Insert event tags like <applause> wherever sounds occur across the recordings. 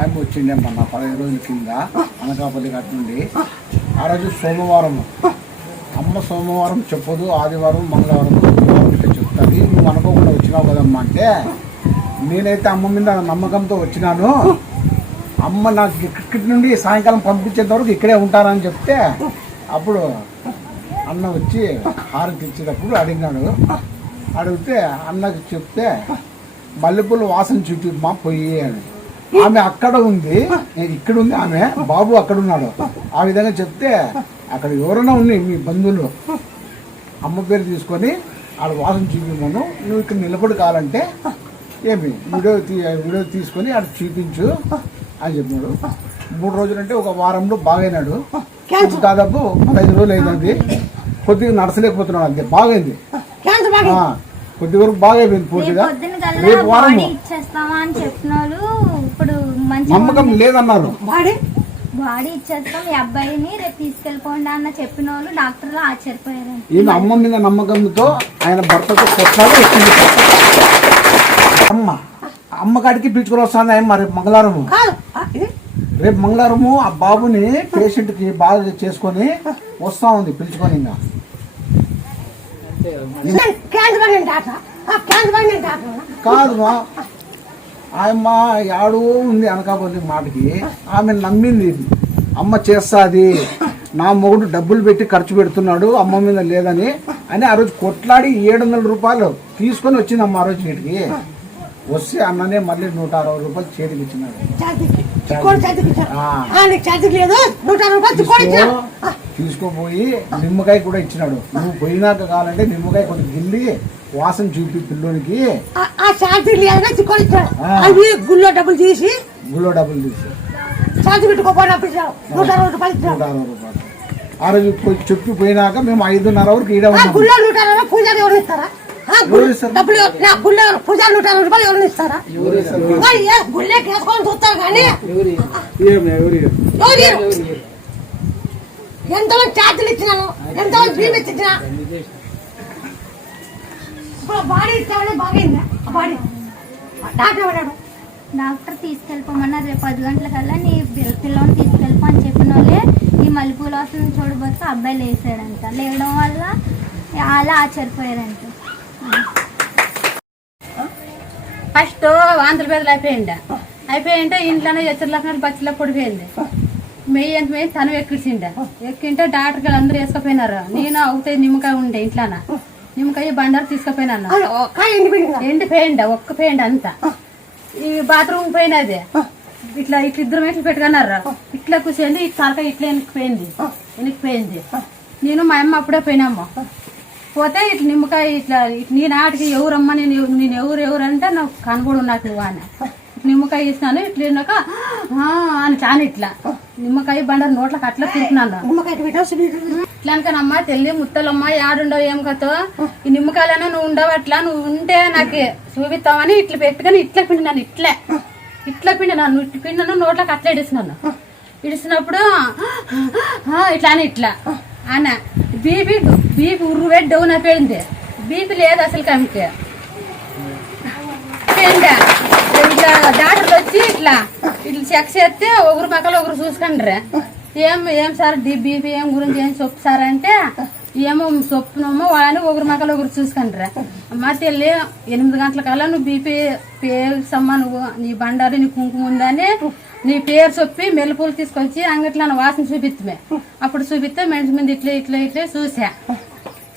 ఆయన వచ్చిండే మొన్న పదహైదు రోజుల కింద అనకాపల్లి గట్టు నుండి. ఆ రోజు సోమవారం. అమ్మ సోమవారం చెప్పదు ఆదివారం మంగళవారం ఇట్లా చెప్తుంది నువ్వు అనుకోకుండా వచ్చినావు కదమ్మా అంటే నేనైతే అమ్మ మీద నమ్మకంతో వచ్చినాను. అమ్మ నాకు ఇక్కడి నుండి సాయంకాలం పంపించేంత వరకు ఇక్కడే ఉంటానని చెప్తే అప్పుడు అన్న వచ్చి హారతి ఇచ్చేటప్పుడు అడిగినాడు. అడిగితే అన్నకు చెప్తే మల్లెపూలు వాసన చూపిమ్మా పొయ్యి అని. ఆమె అక్కడ ఉంది. నేను ఇక్కడ ఉంది. ఆమె బాబు అక్కడ ఉన్నాడు. ఆ విధంగా చెప్తే అక్కడ ఎవరైనా ఉన్నాయి మీ బంధువులు. అమ్మ పేరు తీసుకొని ఆడ వాసన చూపిమ్మను నువ్వు ఇక్కడ నిలబడి కావాలంటే ఏమి? వీడియో తీ వీడియో తీసుకొని ఆడ చూపించు అని చెప్పినాడు. మూడు రోజులంటే ఒక వారంలో బాగైనాడు. దాదాపు పదహైదు రోజులు అయింది కొద్దిగా నడచలేకపోతున్నాడు. అంతే బాగైంది. కొద్ది వరకు బాగా అయిపోయింది పూర్తిగా. రేపు వారం బాడీ ఇచ్చేస్తామా అని చెప్పిన వాళ్ళు ఇప్పుడు మంచి నమ్మకం లేదన్నారు. బాడీ బాడీ ఇచ్చేస్తాం ఈ అబ్బాయిని రేపు తీసుకెళ్ళిపోండి అన్న చెప్పిన వాళ్ళు డాక్టర్లు ఆశ్చర్యపోయారు. అమ్మ మీద నమ్మకంతో ఆయన భర్తతో కొట్లాడి వచ్చింది. అమ్మ అమ్మ కాడికి పిలుచుకొని వస్తాను ఆయన మరి మంగళవారము రేపు మంగళవారము ఆ బాబుని పేషెంట్కి బాగా చేసుకొని వస్తా ఉంది పిలుచుకొని ఇంకా. కాదు మా ఆయమ్మ యాడో ఉంది అనకాపల్లి మాటకి. ఆమె నమ్మింది. అమ్మ చేస్తాది. నా మొగుడు డబ్బులు పెట్టి ఖర్చు పెడుతున్నాడు అమ్మ మీద లేదని అని ఆ రోజు కొట్లాడి ఏడు వందల రూపాయలు తీసుకొని వచ్చిందమ్మ ఆ రోజు వీటికి. వస్తే అన్ననే మళ్ళీ నూట అరవై రూపాయలు చేతికి ఇచ్చినాడు. తీసుకోపోయి నిమ్మకాయ కూడా ఇచ్చినాడు. నువ్వు పోయినాక కావాలంటే నిమ్మకాయ కొంచెం గిల్లి వాసన చూపి పిల్లోనికి ఆ, లేదని చిక్కోడు ఇచ్చాడు. అవి గుళ్ళో డబ్బులు తీసి గుళ్ళో డబ్బులు తీసి. ఛార్జీ పెట్టుకోపోయినప్పుడు ఇచ్చాడు నూట అరవై రూపాయలు ఇచ్చాడు నూట అరవై రూపాయలు. ఆ రోజు పోయి చెప్పి పోయినాక మేము ఐదున్నర వరకు ఈడ ఆ ఉన్నాం. గుళ్ళో నూట అరవై పూజారి ఎవరు ఇస్తారా? ఆ, గుళ్ళో ఎవరు ఇస్తారు? డబ్బులు ఎవరు- నా గుళ్ళో పూజారి నూట అరవై రూపాయలు ఎవరు ఇస్తారా? మరి ఏ గుళ్ళే కేసుకొని చూస్తారు కానీ ఎవరు ఇయ్యరు? ఎంతమంది ఛార్జీలు ఇచ్చినాను ఎంతమంది ఫీజు ఇచ్చినా ఇప్పుడు బాడీ ఇస్తామని బాగైందా? బాడీ డాక్టర్ అన్నాడు డాక్టర్ తీసుకెళ్ళిపోమన్నారు రేపు పది గంటలకల్లా నీ పిల్ల- పిల్లని తీసుకెళ్ళిపో అని చెప్పిన వాళ్ళే ఈ మల్లెపూల వాసన చూడబోతే అబ్బాయి లేసాడంట లేవడం వల్ల అలా ఆశ్చర్యపోయారంట ఫస్ట్ ఆంధ్ర పేదలు అయిపోయింది అయిపోయింటే ఇంట్లోనే ఎచ్చర్లకు బచ్చిలో పడిపోయింది మెయ్యి ఎంత మెయ్యి తను ఎక్కించిండ ఎక్కింటే డాక్టర్ గారు అందరూ వేసుకుపోయినారు. నేను అవుతాయి నిమ్మకాయ ఉండే ఇంట్లోన? నిమ్మకాయ బండారు అది ఎండిపోయిందా ఎండిపోయిండ ఒక్క పోయిండ అంతా. ఈ బాత్రూమ్ పోయినది ఇట్లా ఇట్లా ఇద్దరు ఇట్లా పెట్టుకున్నారు? ఇట్లా కూర్చోండి ఈ తలక ఇట్లా వెనక్కిపోయింది. వెనక్కిపోయింది నేను మా అమ్మ అప్పుడే పోయినాము. పోతే ఇట్లా నిమ్మకాయ ఇట్లా నీ నాటికి ఎవరమ్మా నేను నేను ఎవరు ఎవరు అంటే నాకు కనబడు నాకు నువ్వు అని నిమ్మకాయ ఇస్తున్నాను ఇట్లా విన్నాక, "ఆ" అని చాని ఇట్లా. నిమ్మకాయ బండారు నోట్లకు అట్లా పెట్టాల్సి ఇట్లా అనుకనమ్మా తెల్లి ముత్తలమ్మ యాడుండవు ఏం కథో? ఈ నిమ్మకాయలైనా నువ్వు ఉండవు అట్లా నువ్వు ఉంటే నాకు చూపిస్తావని ఇట్లా పెట్టుకొని ఇట్లా పిండినాను ఇట్లే. ఇట్లా పిండినాను ఇట్లా పిండినాను నోట్లోకి అట్లా ఇడిస్తున్నాను ఇడిసినప్పుడు ఇట్లా అని ఇట్లా. అన్న బీపీ బీపీ ఉర్రువే డౌన్ అయిపోయింది. బీపీ లేదు అసలు కమికి పోయిందా? ఇట్లా డాక్టర్లు వచ్చి ఇట్లా ఇట్లా చెక్ చేస్తే ఒకరు పక్కన ఒకరు చూసుకుంటారు. ఏం ఏం సార్ బీపీ ఏం గురించి ఏం చెప్పు సార్ అంటే ఏమో చొప్పునమ్మో వాళ్ళని ఒకరు మక్కలు ఒకరు చూసుకుంటారా. అమ్మ తెల్లి ఎనిమిది గంటల కల్లా నువ్వు బీపీ పేరు సమ్మ నువ్వు నీ బండారు నీ కుంకుమ ఉందని నీ పేరు చెప్పి మెలుపులు తీసుకొచ్చి అంగట్లో వాసన చూపిత్తమే. అప్పుడు చూపిస్తే మనిషి మీద ఇట్లా ఇట్లా ఇట్లా చూసా.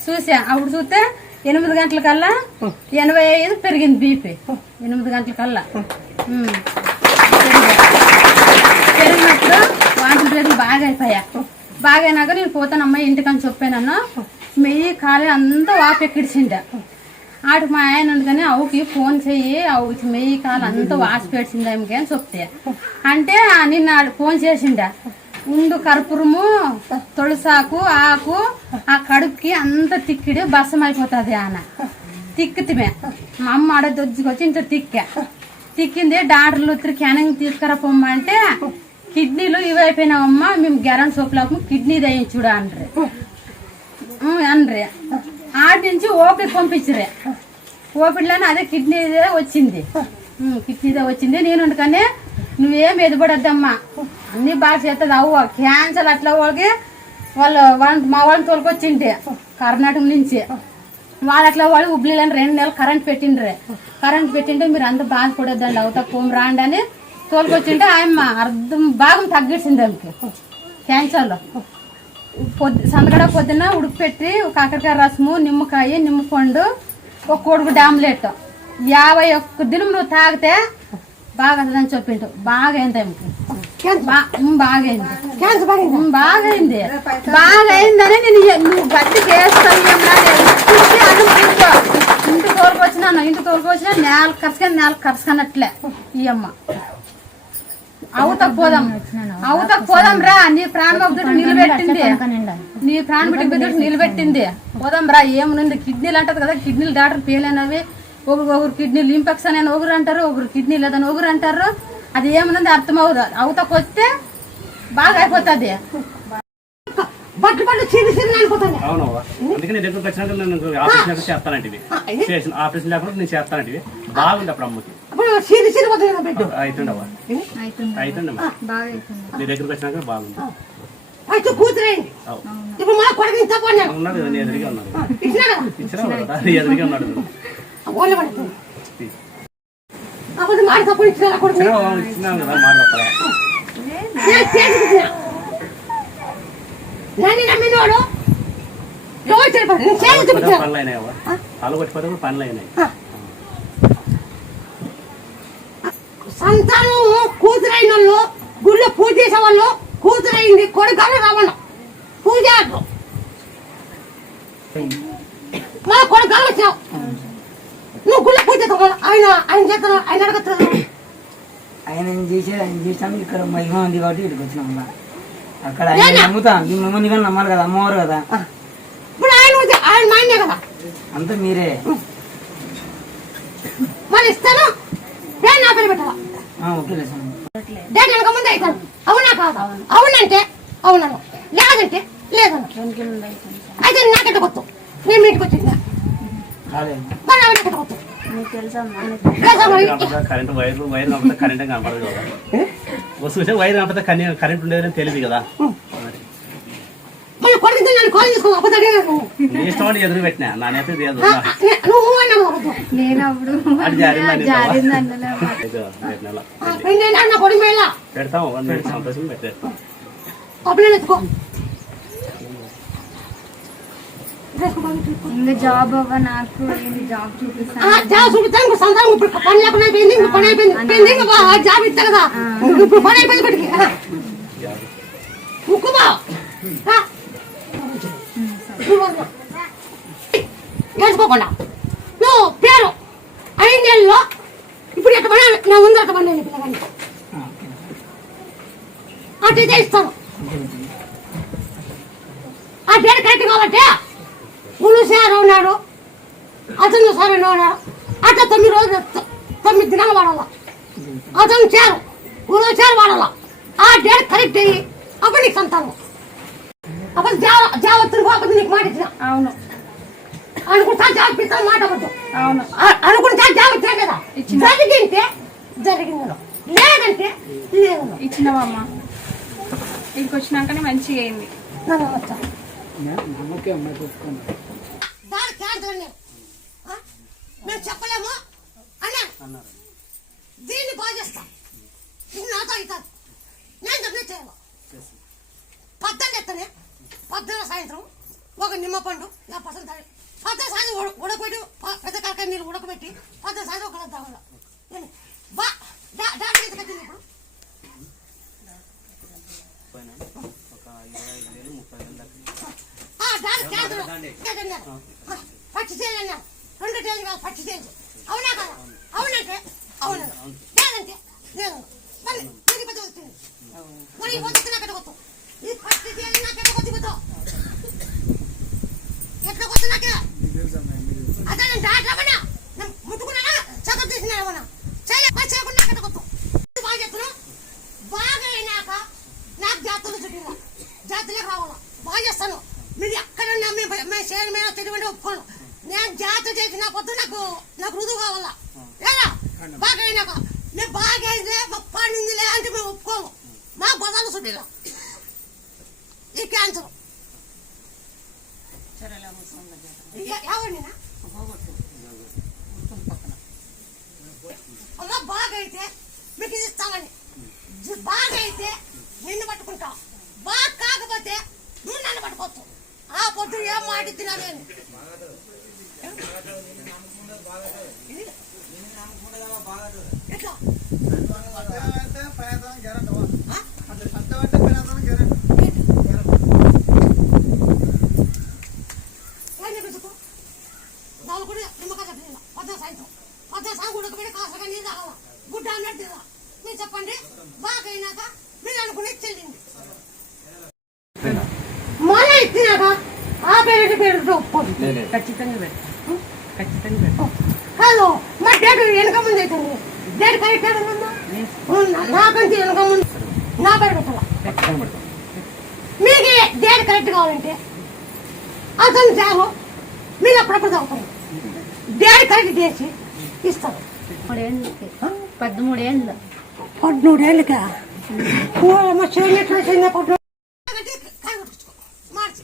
చూసా. అప్పుడు చూస్తే ఎనిమిది గంటల కల్లా ఎనభై ఐదు పెరిగింది బీపీ. ఎనిమిది గంటల కల్లా. పెరిగినప్పుడు వాంతులు పేర్లు బాగా అయిపోయా బాగా అయినాక నేను పోతానమ్మా ఇంటికని చెప్పానన్నా. మెయ్యి కాలే అంతా వాపెక్కిడిచిండ. ఆడికి మా ఆయన అందుకని అవుకి ఫోన్ చెయ్యి అవుకి మెయ్యి కాలు అంతా వాసి పెడిచింది ఆమెకి అని చెప్తే. అంటే నిన్న ఫోన్ చేసిండ. ఉండు కర్పూరము తులసాకు ఆకు ఆ కడుపుకి అంత తిక్కిడి బసం అయిపోతుంది అన్న తిక్కుతిమే మా. అమ్మ ఆడ దొజ్జుకొచ్చి ఇంత తిక్కా. తిక్కింది డాక్టర్లు వచ్చి క్యానింగ్ తీసుకురాపోమ్మంటే కిడ్నీలు ఇవి అయిపోయినావమ్మా మేము గెరన్ సోపులకు కిడ్నీ దయించుడు అనరే. అనరే. ఆడి నుంచి ఓపి పంపించరే ఓపిడిలోనే అదే కిడ్నీదే వచ్చింది. కిడ్నీదే వచ్చింది. నేను అందుకనే నువ్వేం ఎదుపడద్దమ్మా అన్ని బాగా చేస్తుంది అవ్వ. క్యాన్సర్ అట్లా వాళ్ళకి వాళ్ళు వాళ్ళ మా వాళ్ళని తోలుకొచ్చింటే కర్ణాటక నుంచి. వాళ్ళు అట్లా వాళ్ళు హుబ్లీలని రెండు నెలలు కరెంట్ పెట్టిండ్రే. కరెంట్ పెట్టింటే మీరు అంత బాధపడొద్దండి అవుతా పోం రాండి అని తోలుకొచ్చింటే ఆయమ్మ అర్థం భాగం తగ్గించింది ఆమెకి. క్యాన్సర్లో పొద్దు సందగడ పొద్దున ఉడికిపెట్టి కాకరకాయ రసము నిమ్మకాయ నిమ్మపండు ఒక కొడుకు డామ్లెట్ యాభై ఒక్క దినం నువ్వు తాగితే బాగా వస్తుందని చెప్పిండు బాగా అయింది ఆమెకి. క్యాన్సర్ బా- ఉమ్, బాగా అయింది. క్యాన్సర్ పడింది ఉమ్, బాగా అయింది. బాగా అయిందని నేను నువ్వు గట్టికి వేస్తావు ఇంటి తోలుకొచ్చినా ఇంటి తోలుకొచ్చినా నేల కరసుకొని నేల కరసుకున్నట్లే ఈ అమ్మ. అవుతకు పోదాం. అవుతకు పోదాం రా. నీ ప్రాణభక్తుడు నిలబెట్టింది. నీ ప్రాణభక్తుడు నిలబెట్టింది. పోదాం రా. ఏముంది? కిడ్నీలు అంటది కదా కిడ్నీలు డాక్టర్ పేలైనవి. ఒకరు ఒకరు కిడ్నీలు ఇన్ఫెక్షన్ అని ఒకరు అంటారు ఒకరు కిడ్నీ లేదని ఒకరు అంటారు. అది ఏమున్నది అర్థం అవ్వదు అవతకు వస్తే బాగా అయిపోతుంది బట్లు బట్లు చిరి చిరి అనిపోతాను అవునవ్వ అందుకే నేను దగ్గరకు వచ్చినాక నేను ఆపరేషన్ అయితే చేస్తానంటివి చేసిన ఆపరేషన్ లేకుండా నేను చేస్తానంటివి. బాగుంది అప్పుడు అమ్మకి. అప్పుడు చిరి చిరి పోతుంది బిడ్డ. అవుతుండవా అవుతుంది అవుతుండమ్మా బాగా అవుతుంది నీ దగ్గరకు వచ్చినాక బాగుంది. ఇప్పుడు మా ఉన్నాడు ఎదురుగా ఉన్నాడు. ఇచ్చినా కదా? నీ ఎదురుగా ఉన్నాడు. ఓళ్ళు పడుతుంది అప్పుడు మాట తప్పుడు ఇచ్చిన కొడుకు. నన్ను నమ్మినోడు చెప్పాడు నేను చూపించాను పనులు అయినాయి పనులు అయినాయి సంతానం కూతురైన వాళ్ళు గుళ్ళో పూజ చేసే వాళ్ళు కూతురైంది కొడుకు రావణ. పూజ మన కొడుకు వచ్చినావు నువ్వు గుళ్ళో పూజ చేస్తావు ఆయన ఆయన చేస్తాను ఆయన అడగచ్చు ఆయన ఏం చేసేది ఆయన చేసాము ఇక్కడ మహిమ ఉంది కాబట్టి ఇక్కడికి వచ్చినాం అలా అక్కడ ఆయన నమ్ముతాం మిమ్మల్ని కానీ నమ్మాలి కదా అమ్మవారు కదా? ఇప్పుడు ఆయన ఆయన మాన్నే కదా? అంతా మీరే. మరి ఇస్తాను. నేను నా పేరు పెట్టాలా? ఆ, ఓకేలే డేట్ వెనక ముందే అవుతాను అవునా కాదు? అవునంటే అవునను. లేదంటే లేదను. అయితే నాకెట్ట కొత్త నేను మీ ఇంటికి వచ్చిందా? మరి నా వెనకట్ట కరెంట్ వైర్ వైర్ కనపడితే కరెంట్ కనపడదు కదా. వైర్ కనపడితే కరెంట్ ఉండేదని తెలియదు కదా. ఇష్టం అని ఎదురు పెట్టినా నానైతే లేదు ఆ, నే- నువ్వు ఇంకా జాబ్ అవ్వ నాకు ఏంది జాబ్ ఆ, చూపిస్తాను జాబ్ చూపిస్తాను ఇప్పుడు సంతానం ఇప్పుడు పని లేకుండా అయిపోయింది ఇప్పుడు పని అయిపోయింది అయిపోయింది ఇంకా జాబ్ ఇస్తా కదా. ఇప్పుడు పని అయిపోయింది ఇప్పటికి. ఆ. ముక్కుబా వేసుకోకుండా నువ్వు పేరు. ఐదేళ్ళలో ఇప్పుడు ఎట్ట నా ముందు అట్ట పడి పిల్లగాని. అట్టయితే ఇస్తాను. ఆ పేరు కరెక్ట్ కాబట్టి ఉల్లు సార్ ఉన్నాడు. అతను సార్ ఉన్నాడు. అట్లా తొమ్మిది రోజులు తొమ్మిది దినాలు వాడాల. అతను చారు ఉల్లు చారు వాడాల. ఆ డేట్ కరెక్ట్ అయ్యి అప్పుడు నీకు సంతానం అప్పుడు జావ అప్పుడు నీకు మాట ఇచ్చిన. అవును. అనుకుంటా జాబ్ మాట అబద్ధం. అవును. అనుకుంటా జాబ్ ఇచ్చా కదా జరిగింటే జరిగిందను లేదంటే లేదు ఇచ్చినవమ్మా. ఇంటికి వచ్చినాకనే మంచిగా అయింది. నన్ను అమ్మాయి ఒప్పుకోండి దాని క్యాన్సర్ నేను. మేము చెప్పలేము? అన్నా దీన్ని బాగా చేస్తా. ఇది నాతో అవుతుంది నేను చెప్పిన చేయాలి పద్దెనిమిది ఎత్తనే పద్దెనిమిది సాయంత్రం ఒక నిమ్మ పండు ఇలా పసలు తాగి. పద్దెనిమిది సాయంత్రం ఉడకబెట్టి పెద్ద కాకాయ నీళ్ళు ఉడకబెట్టి పద్దెనిమిది సాయంత్రం ఒక తాగాల ఏంది? బా డాక్టర్ కట్టింది ఇప్పుడు ఆ, డాక్టర్ క్యాన్సర్ లేదన్నారు. ఆ, పచ్చి చేయాలి అన్నారు రెండు చేయాలి కాదు పచ్చి చేయాలి అవునా కదా? అవునంటే అవును లేదంటే లేదు మళ్ళీ తిరిగి పెద్ద వస్తుంది మరి ఈ వస్తుంది నాకు ఎట్ట కొత్త ఈ పచ్చి చేయాలి నాకు ఎట్ట కొత్త పోతావు ఎట్లా కొత్త నాకే అదే నేను డాక్టర్ అవ్వనా నేను ముట్టుకున్నానా చదువు తీసినా అవ్వనా చేయలే పచ్చి చేయకుండా నాకు ఎట్ట కొత్త బాగా చెప్తున్నావు బాగా అయినాక నాకు జాతరలు చుట్టిన జాతరలకు రావాలా బాగా చేస్తాను మీరు ఎక్కడన్నా మీ మేము చేయని మీద తెలివండి ఒప్పుకోను నేను జాతర చేసిన పొద్దు నాకు నాకు రుజువు కావాలా లేదా బాగా అయినాక మేము బాగైందిలే మాకు పండిందిలే అంటే మేము ఒప్పుకోము మా బదాలు సుడిలా ఈ క్యాన్సర్ ఎవరినా అమ్మ బాగైతే మీకు ఇది ఇస్తామని బాగైతే నిన్ను పట్టుకుంటాం. బాగా కాకపోతే నువ్వు నన్ను పట్టుకోవచ్చు ఆ పొద్దు ఏం మాట ఇచ్చినా నేను? ఎట్లా ఆ? ఏం చెప్పించుకో దాని కూడా నిమ్మకాయ చెప్పలేదు పొద్దు సాయంత్రం పొద్దు సాగు ఉడకబెట్టి కాసగా నీళ్ళు తాగాల గుడ్డ అన్నట్టు తిరగాల. మీరు చెప్పండి బాగా అయినాక మీరు అనుకునే చెల్లింది మొన్న ఇచ్చినాక ఆ పేరు పేరు ఒప్పుకోదు ఖచ్చితంగా పెట్టు ఖచ్చితంగా పెట్టు కాదు మా డేట్ వెనక ముందు అవుతుంది డేట్ కరెక్ట్ నాకంటే వెనక ముందు. నా పేరు పెట్టాల మీకు డేట్ కరెక్ట్ కావాలంటే అతను చాలు మీరు అప్పుడప్పుడు తాగుతారు డేట్ కరెక్ట్ చేసి ఇస్తారు పదమూడేళ్ళు. పద్మూడేళ్ళకా? మా చేయనట్లు చిన్న పద్మూడు కాయ కొట్టుకో మార్చి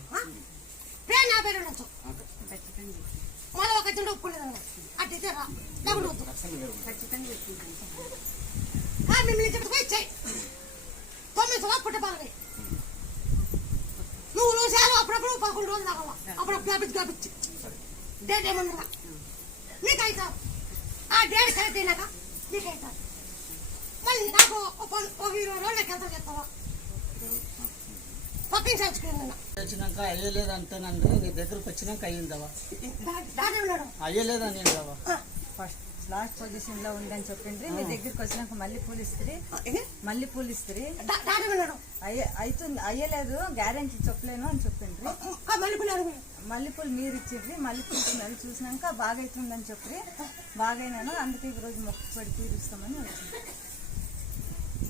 పేరు నా పేరు ఉండొచ్చు మళ్ళీ ఒక చిన్న ఉప్పు ఉండదు అట్టే రా లేకుండా వద్దు కానీ మిమ్మల్ని చెప్పుకుపోయి చెయ్యి తొమ్మిది సలా పుట్ట బాగా నువ్వు రోజాలు అప్పుడప్పుడు పదకొండు రోజులు తాగల అప్పుడప్పుడు గాపించి గాపించి డేట్ ఏమన్నా మీకు అవుతావు ఆ. డేట్ కరెక్ట్ అయినాక మీకు అవుతావు మళ్ళీ నాకు ఒక ఇరవై రోజులకి ఎంత చెప్తావా పక్కన చచ్చుకున్నా వచ్చినాక అయ్యలేదు అంతేనండి నీ దగ్గరకు వచ్చినాక అయ్యిందవా అయ్యలేదని ఫస్ట్ లాస్ట్ పొజిషన్లో ఉందని చెప్పిండ్రి. మీ దగ్గరికి వచ్చినాక మళ్ళీ పూలు ఇస్తుంది ఇది మళ్ళీ పూలు అయ్యే అవుతుంది అయ్యలేదు గ్యారెంటీ చెప్పలేను అని చెప్పిండ్రి. మళ్ళీ మల్లెపూలు మీరు ఇచ్చిండ్రి మల్లెపూలు స్మెల్ చూసినాక బాగా అవుతుందని చెప్పి బాగైనాను అందుకే ఈ రోజు మొక్కుబడి తీరుస్తామని వచ్చింది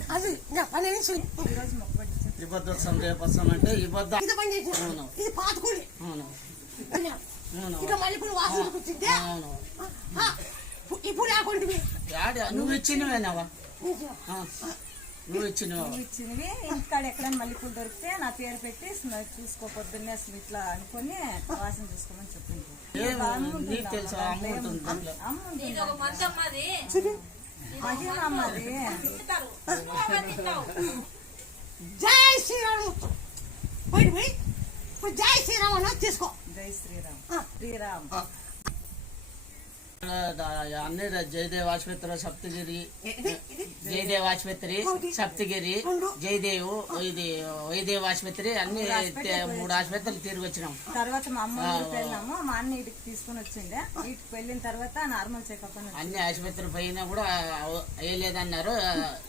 అది నా పని ఏం చెయ్యి. ఈ రోజు మొక్కుబడి ఇచ్చారు ఇబద్ధం రేపొస్తామంటే ఇబద్ధ ఇది పని చేసి అవును. ఇది పాతుకోడి అవును. అవును. ఇక మళ్ళీ ఇప్పుడు వాసన అవును. ఆ, ఇప్పుడు నువ్వు ఇచ్చినవేనావా నువ్వు ఇచ్చినవా? ఇచ్చినవి. ఇంటికాడ ఎక్కడైనా మల్లెపూలు దొరికితే నా పేరు పెట్టి చూసుకో పొద్దున్నే అసలు ఇట్లా అనుకొని వాసన చూసుకోమని. మహిమ అమ్మది. <laughs> జై శ్రీరామ్. పోయి పోయి. ఇప్పుడు జై శ్రీరామ్ అన్న తీసుకో. జై శ్రీరామ్. ఆ. శ్రీరామ్. అన్ని జయదేవ్ ఆసుపత్రి సప్తగిరి జయదేవ్ ఆసుపత్రి సప్తగిరి జయదేవ్ ఇది వైదేవ్ ఆసుపత్రి అన్ని మూడు ఆసుపత్రులు తిరిగి వచ్చినాం తర్వాత మా అమ్మ వెళ్ళాము మా అన్న ఇటుకి తీసుకుని వచ్చిండే ఇటుకి వెళ్ళిన తర్వాత నార్మల్ చెకప్. అన్ని ఆసుపత్రి పైన కూడా వేయలేదన్నారు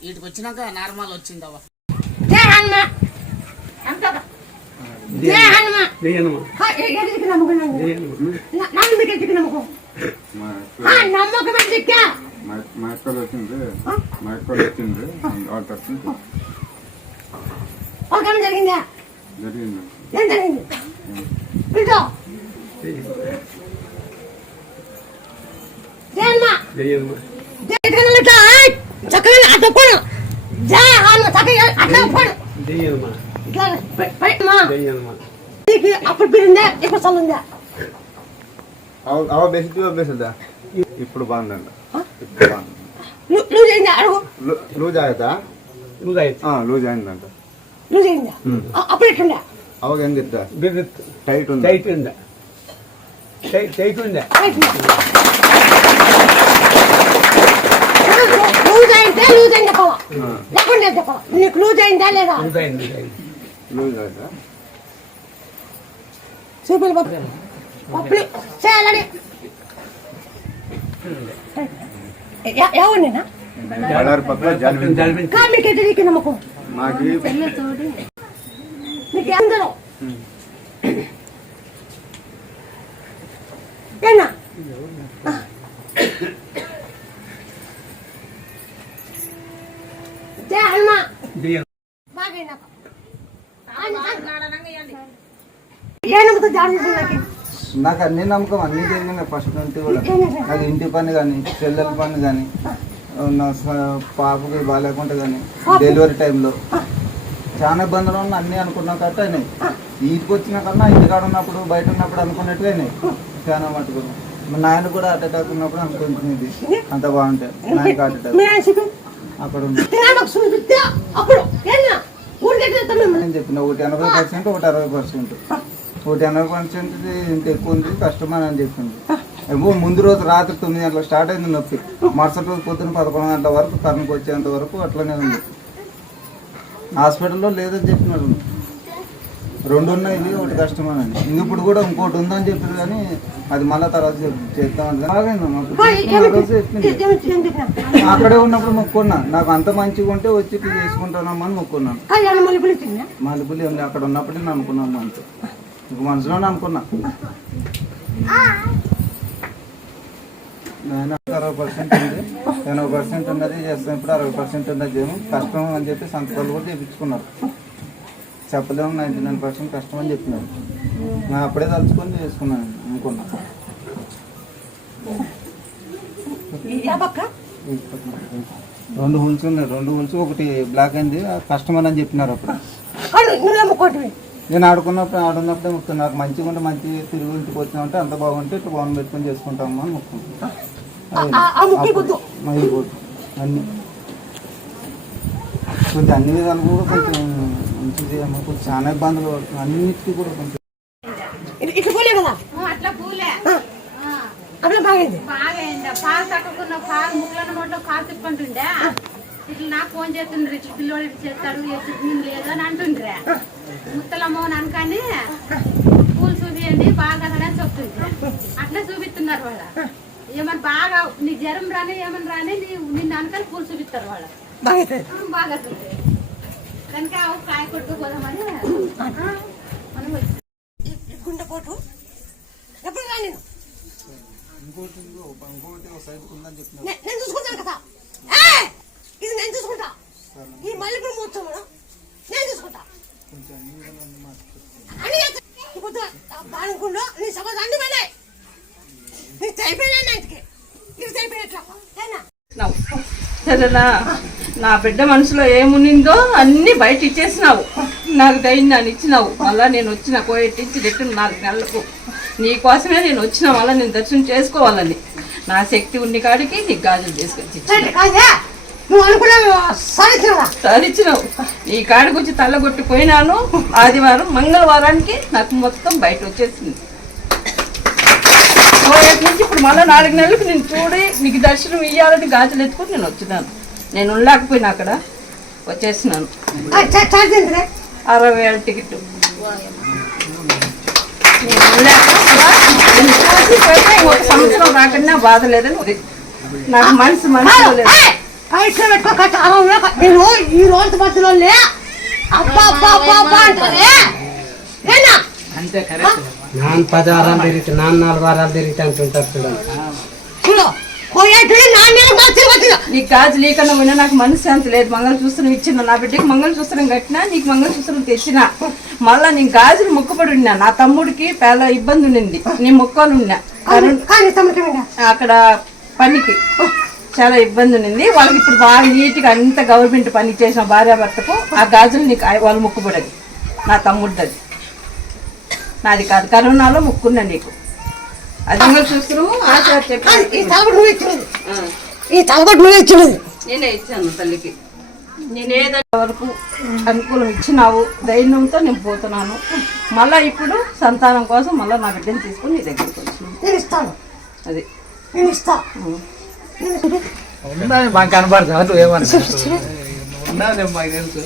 వీటికి వచ్చినాక నార్మల్ వచ్చింది అవ్వ జై హనుమ అంత జై హనుమ హా, ఏ- ఎడికి నమ్ముకున్నాను నా- నన్ను మీకు ఎడికి నమ్మకం ఆ, నమ్మకం ఎడికా మా అక్కలు వచ్చింది మా అక్కలు వచ్చింది వాళ్ళ తరఫున జరిగిందా? జరిగింది. ఏం జరిగింది? జయగలట చక్కగా అట్ట పోను. హనుమ చక్కగా అట్ట పోను. ఇట్లా అప్పుడు పిరిందా ఇప్పుడు చల్లుందా అవ బేసిద్ది బేసిద్దా ఇప్పుడు బాగుందండి లూజ్ అయిందా లూజ్ అయ్యదా లూజ్ అయ్యింది లూజ్ అయిందంట లూజ్ అయిందా అప్పుడు ఎట్లుందా అವಾಗ ಹೆಂಗಿತ್ತ ಟೈಟ್ ಉಂಟು ಟೈಟ್ ಉಂಡ ಟೈಟ್ ಟೈಟ್ ఉందా? లూజ్ అయిందా లూజ్ అయిందా పవ లేకుండా చెప్పవ నీకు లూజ్ అయిందా లేదా లూజ్ అయిందా లూజ్ అయిందా చూపిలు చేయాలని. ఎవరినేనా మీకు తెలియక నమ్మకం? జాడ నాకు అన్ని నమ్మకం అన్ని జరిగినాయి ఫస్ట్ నుండి కూడా. నాకు ఇంటి పని కానీ చెల్లెల పని కానీ నా పాపకి బాగాలేకుంటే కానీ డెలివరీ టైంలో చాలా ఇబ్బందులు ఉన్న అన్నీ అనుకున్నాం కట్ట అయినాయి. ఇంటికి వచ్చిన కన్నా ఇంటికాడ ఉన్నప్పుడు బయట ఉన్నప్పుడు అనుకున్నట్టుగా అయినాయి. చాలా మటుకు నాయన కూడా హార్ట్ అటాక్ ఉన్నప్పుడు అనుకుంటున్నది. అంత బాగుంటే. నాయనకి హార్ట్ అటాక్. అక్కడ నేను చెప్పిన ఒకటి ఎనభై పర్సెంట్ ఒకటి అరవై పర్సెంట్. ఒకటి ఎనభై పర్సెంట్ ఇంత ఎక్కువ ఉంది కష్టమని అని చెప్పింది ఏమో ముందు రోజు రాత్రి తొమ్మిది గంటలకు స్టార్ట్ అయింది నొప్పి. మరుసటి రోజు పొద్దున్న పదకొండు గంటల వరకు కర్ణకు వచ్చేంత వరకు అట్లనే ఉంది. హాస్పిటల్లో లేదని చెప్పినారు రెండు ఉన్నాయి ఒకటి కష్టమని ఇంక ఇప్పుడు కూడా ఇంకోటి ఉందని చెప్పారు కానీ అది మళ్ళీ తర్వాత రోజు చెప్పింది అక్కడే ఉన్నప్పుడు మొక్కున్నా. నాకు అంత మంచిగా ఉంటే వచ్చి ఇట్లా చేసుకుంటానమ్మా అని మొక్కున్నాను. మలుపులు ఏం అక్కడ ఉన్నప్పుడే నేను అనుకున్నాను అంతే. ఇంక మనసులోనే అనుకున్నా. నేను అరవై పర్సెంట్ ఉంది. ఎనభై పర్సెంట్ ఉన్నది చేస్తాం ఇప్పుడు అరవై పర్సెంట్ ఉన్నది ఏమో. కష్టం అని చెప్పి సంతకాలు కూడా చేయించుకున్నారు చెప్పలేము నైంటీ నైన్ పర్సెంట్ కష్టం అని చెప్పినారు. నేను అప్పుడే తలుచుకొని చేసుకున్నాను అనుకున్నా. రెండు హోల్స్ ఉన్నాయి. రెండు హోల్స్ ఒకటి బ్లాక్ అయింది. కస్టమర్ అని చెప్పినారు అప్పుడు. నేను ఆడుకున్నప్పుడు ఆడున్నప్పుడే మొక్కుతాను నాకు మంచిగా ఉంటే మంచి తిరుగు ఇంటికి వచ్చినామంటే అంత బాగుంటే ఇట్లా బాగుంది పెట్టుకొని చేసుకుంటాము అని మొక్కుకుంటాను ఆ ముక్కి గుద్దు. మళ్ళీ పోదు అన్ని. కొంచెం అన్ని విధాలు కూడా కొంచెం మంచిది అమ్మ కొంచెం చాలా ఇబ్బందులు పడుతున్నాయి అన్నిటికీ కూడా కొంచెం ఇటు- ఇటు పోలే కదా? అట్లా పూలే. అట్లా బాగైంది? బాగా పాలు తట్టుకున్న పాలు ముక్కలను నోట్లో కాలు తిప్పుకుంటుండే ఇట్లా నాకు ఫోన్ చేస్తుండ్రు ఇట్లా పిల్లోడు ఇట్లా చేస్తాడు ఎట్లా నేను లేదు అని అంటుండ్రే. ముత్తలమ్మ అని అనుకని పూలు చూపియండి బాగా అని చెప్తుండ్రు అట్లా చూపిస్తున్నారు వాళ్ళ. ఏమన్నా బాగా నీ జ్వరం రాని ఏమని రాని నీ నిన్ను అనుకని పూలు చూపిస్తారు వాళ్ళ. బాగా కనుక కాయ కొట్టుకుపోదామని మనం వచ్చి ఈ గుండె పోటు ఎప్పుడు రా నేను? ఇంకోటి సైడ్ ఉందని నేను చూసుకుంటాను కదా. ఏయ్! ఇది నేను చూసుకుంటా. ఈ మల్లెపూలు మూర్చం నేను చూసుకుంటా. నీ అన్ని పోయినాయి. ఇంటికి. ఇది బిడ్డ మనసులో ఏమునిందో అన్ని బయట ఇచ్చేసినావు. నాకు ధైర్యాన్ని ఇచ్చినావు. మళ్ళా నేను వచ్చిన కోయట్టించి రిటర్న్ నాలుగు నెలలకు. నీ కోసమే నేను వచ్చిన మళ్ళీ నేను దర్శనం చేసుకోవాలని. నా శక్తి ఉన్ని కాడికి నీకు గాజులు తీసుకొచ్చి నువ్వు అనుకునే సాధించినవా? సాధించినావు. నీ కాడికి వచ్చి తల్లగొట్టిపోయినాను. ఆదివారం మంగళవారానికి నాకు మొత్తం బయట వచ్చేసింది నుంచి ఇప్పుడు మళ్ళీ నాలుగు నెలలకు నేను చూడి నీకు దర్శనం ఇయ్యాలని గాజులు ఎత్తుకుని నేను వచ్చినాను. నేను ఉండలేకపోయినా అక్కడ. వచ్చేసినాను. అరవై వేల టికెట్ నేను ఇంకొక సంవత్సరం రాకుండా బాధ లేదని. నాకు మనసు మనసు లేదు. పెట్టుకో చాలా నేను ఈ రోజు మధ్యలో లే. అబ్బా అబ్బా అబ్బా అబ్బా అంటారే ఏనా? నాన్న పది వారాలు తిరిగితే నాన్న నాలుగు వారాలు తిరిగితే అంటుంటారు చూడండి. చూడు పోయేటి నా మీద మాకు తిరగచ్చు నీకు గాజు లేకుండా పోయినా నాకు మనశ్శాంతి లేదు. మంగళసూత్రం ఇచ్చిన నా బిడ్డకి మంగళసూత్రం కట్టినా నీకు మంగళసూత్రం తెచ్చిన. మళ్ళా నేను గాజులు మొక్కబడి ఉన్నా. నా తమ్ముడికి చాలా ఇబ్బంది ఉండింది. నేను మొక్కలు ఉన్నా. అక్కడ పనికి. చాలా ఇబ్బంది ఉంది వాళ్ళకి ఇప్పుడు బాగా నీట్గా అంత గవర్నమెంట్ పని చేసిన భార్యాభర్తకు ఆ గాజులు నీకు వాళ్ళు ముక్కుబడది నా తమ్ముడిది నాది కాదు. కరోనాలో ముక్కున్నా నీకు. అది మంగళసూత్రము ఆచార్య ఈ తలబడి నువ్వు ఇచ్చినది. ఈ తలబడి నువ్వు ఇచ్చినది. నేనే ఇచ్చాను తల్లికి. వరకు అనుకూలం ఇచ్చినావు. ధైర్యంతో నేను పోతున్నాను. మళ్ళా ఇప్పుడు సంతానం కోసం మళ్ళీ నా బిడ్డని తీసుకుని నీ దగ్గరికి నేను ఇస్తాను. అది. నేను ఇస్తా. ఉన్నది మాకు కనబడతా నువ్వు ఏమన్నా. ఉన్నది మాకు తెలుసు.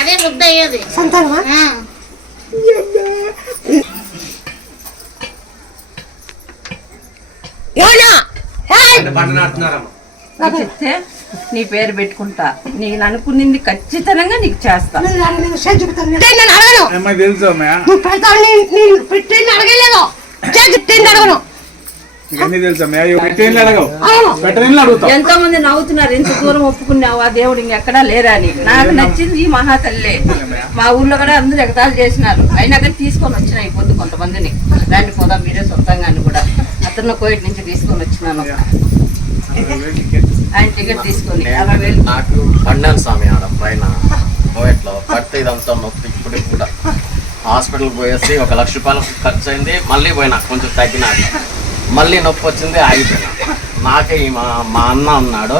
అదే ముద్ద అయ్యేది సంతానమా? ఏమన్నా? నీకు చెప్తే నీ పేరు పెట్టుకుంటా. నేను అనుకునింది ఖచ్చితంగా నీకు చేస్తా. తెలుసు పెట్టింది అడగలేదు. అడగను. అన్ని తెలుసు? అడగవు. ఎంతో మంది నవ్వుతున్నారు ఎంత దూరం ఒప్పుకున్నావు ఆ దేవుడు ఇంకెక్కడా లేరా అని నాకు నచ్చింది ఈ మహాతల్లే. మా ఊర్లో కూడా అందరూ ఎగతాలు చేసినారు. అయినా కానీ తీసుకొని వచ్చిన ఈ పొద్దు కొంతమందిని. దాన్ని పోదాం మీరే సొంతంగా అని కూడా. అతను కోయిట్ నుంచి తీసుకొని వచ్చినాను. ఆయన టికెట్ తీసుకొని. నాకు స్వామి ఆడ పైన కోయట్లో పడితే ఇదంతా నొప్పి ఇప్పుడు కూడా. హాస్పిటల్ పోయేసి ఒక లక్ష రూపాయలు ఖర్చు అయింది. మళ్ళీ పోయినా కొంచెం తగ్గినాక. మళ్ళీ నొప్పి వచ్చింది ఆగిపోయినా. నాకే ఈ మా మా అన్న ఉన్నాడు.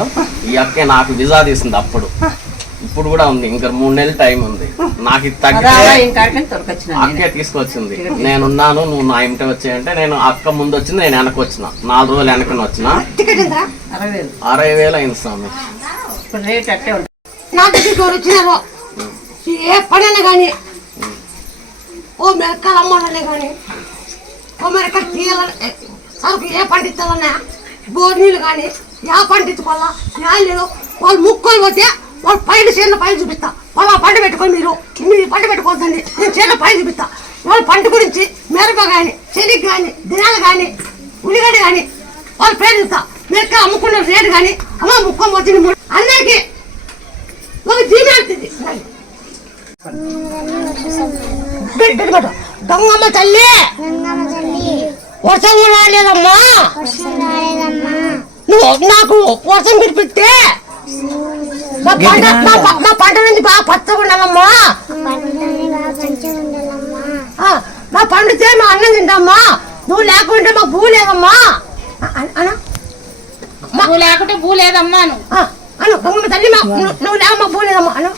ఈ అక్కే నాకు విజా తీసింది అప్పుడు. ఇప్పుడు కూడా ఉంది. ఇంకా మూడు నెలలు టైం ఉంది. నాకు ఇది తగ్గితే అక్కే తీసుకొచ్చింది. నేనున్నాను నువ్వు నా ఇంటి వచ్చాయంటే నేను అక్క ముందు వచ్చింది నేను వెనక వచ్చిన. నాలుగు రోజులు వెనకని వచ్చిన. అరవై వేలు. అయింది స్వామి. ఏ పనైనా కానీ ఓ మెరకాలు కానీ ఓ మెరక తీయాలని సరుకు ఏ పంట ఇస్తారన్నా బోర్ నీళ్ళు కానీ యా పంట ఇచ్చుకోవాలా యా లేదు వాళ్ళు ముక్కొని పోతే వాళ్ళు పైన చేనులో పైన చూపిస్తా. వాళ్ళు ఆ పంట పెట్టుకొని మీరు మీరు పంట పెట్టుకోవద్దండి. నేను చేనులో పైన చూపిస్తా. వాళ్ళ పంట గురించి మిరప కానీ చెనిక్ కానీ దినాలు కానీ ఉల్లిగడ్డ కానీ వాళ్ళ పేరు చూస్తా. మెరక అమ్ముకున్న రేటు కానీ అమ్మ ముక్కొని పోతుంది అందరికీ ఒక దీని అంటుంది దొంగమ్మ తల్లి! వర్షం కూడా రాలేదమ్మా. నువ్వు నాకు వర్షం పిలిపిస్తే నా పంట నా పంట నుంచి బాగా పచ్చగా ఉండాలమ్మా. ఆ, నా పండితే మా అన్నం తింటామ్మా నువ్వు లేకుంటే మాకు భూ లేదమ్మా. అన నువ్వు లేకుంటే భూ లేదమ్మా అను. తల్లి మా నువ్వు- మాకు భూ లేదమ్మా అను.